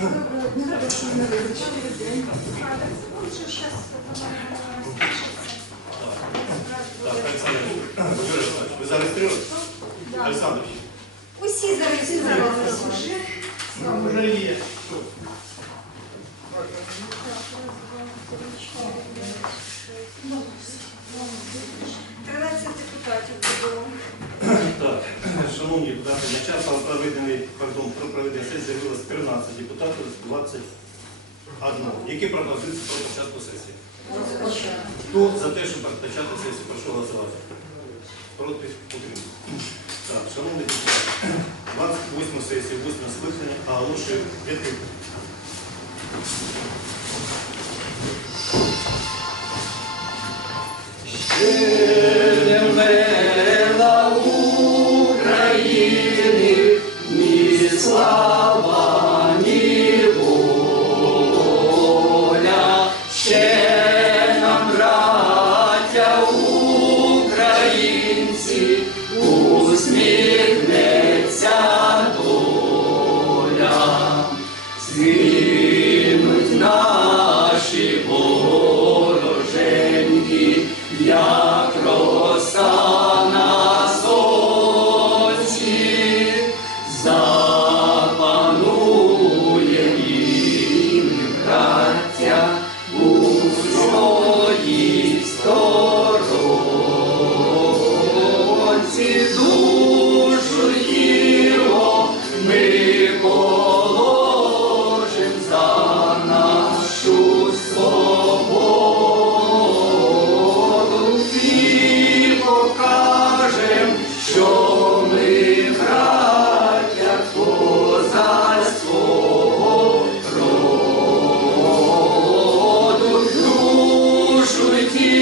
Доброго дня, Олександр Ігорович. Так, Олександр, Юрій Олександрович, ви зареєстрували? Олександр, Усі зареєструвалися вже. Вже є. Тринадцять депутатів було. так, шановні депутати, на час проведений, пардон, про проведення сесії з'явилось 13 депутатів з 21. Які пропозиції про початку сесії? Хто за те, щоб почати сесію, прошу голосувати. Проти утримки. Так, шановні депутати, 28 сесія, 8 скликання, а оголошую відкритою. Вела України ні слава, ні воля. Ще нам, браття українці, усміх. Jesus.